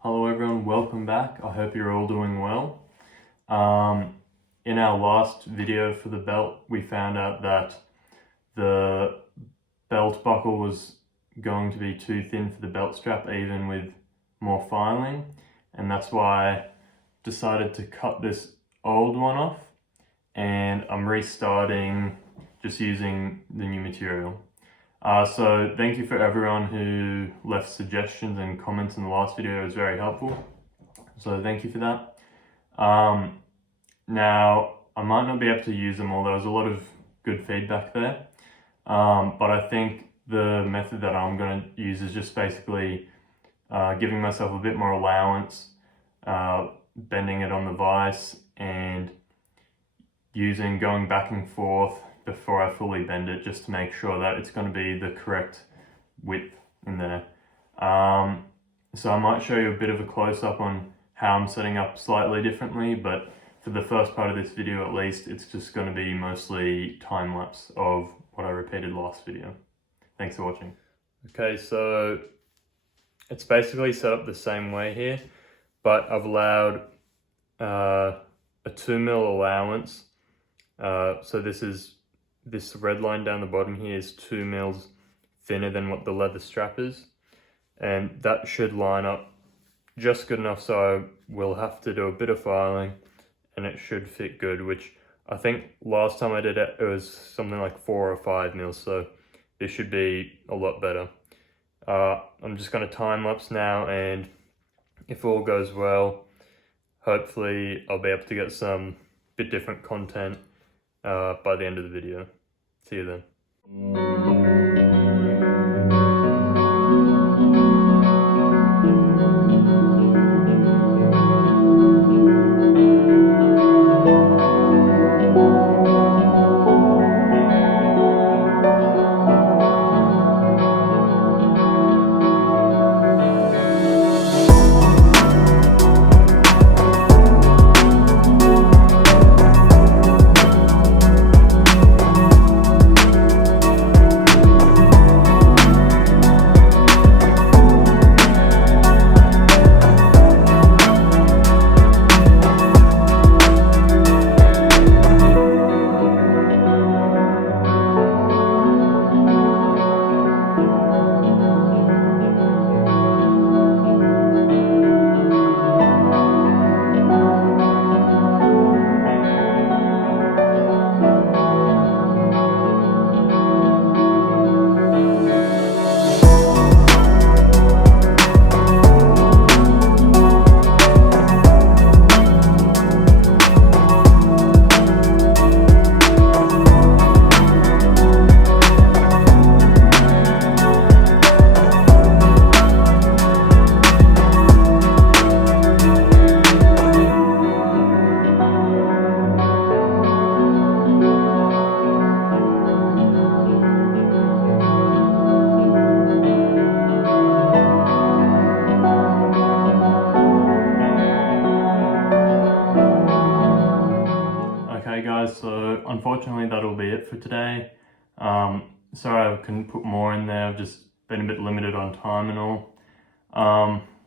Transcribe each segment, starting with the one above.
Hello everyone, welcome back. I hope you're all doing well. In our last video for the belt, we found out that the belt buckle was going to be too thin for the belt strap even with more filing, and that's why I decided to cut this old one off, and I'm restarting just using the new material. So thank you for everyone who left suggestions and comments in the last video. It was very helpful. So thank you for that. Now, I might not be able to use them all. There was a lot of good feedback there. But I think the method that I'm going to use is just basically giving myself a bit more allowance, bending it on the vise, and going back and forth before I fully bend it, just to make sure that it's going to be the correct width in there. So I might show you a bit of a close-up on how I'm setting up slightly differently, but for the first part of this video at least, it's just going to be mostly time-lapse of what I repeated last video. Thanks for watching. Okay, so it's basically set up the same way here, but I've allowed a 2mm allowance. So this red line down the bottom here is 2mm thinner than what the leather strap is, and that should line up just good enough, so I will have to do a bit of filing and it should fit good, which I think last time I did it, it was something like 4 or 5mm, so this should be a lot better. I'm just going to time lapse now, and if all goes well, hopefully I'll be able to get some bit different content by the end of the video. See you then. Okay guys, so unfortunately that'll be it for today. Sorry I couldn't put more in there, I've just been a bit limited on time and all.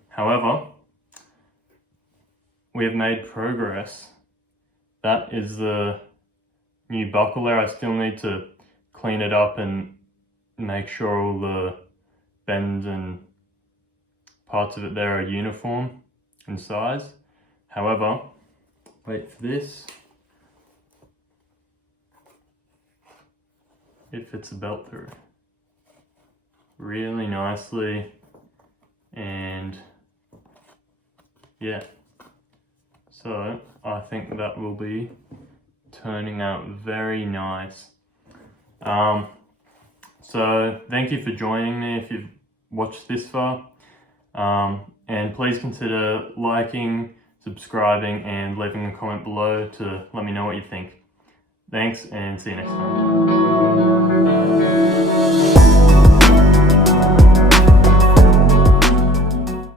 However, we have made progress. That is the new buckle there. I still need to clean it up and make sure all the bends and parts of it there are uniform in size. However, wait for this. It fits the belt through really nicely, and yeah, so I think that will be turning out very nice. So thank you for joining me if you've watched this far, and please consider liking, subscribing, and leaving a comment below to let me know what you think. Thanks, and see you next time.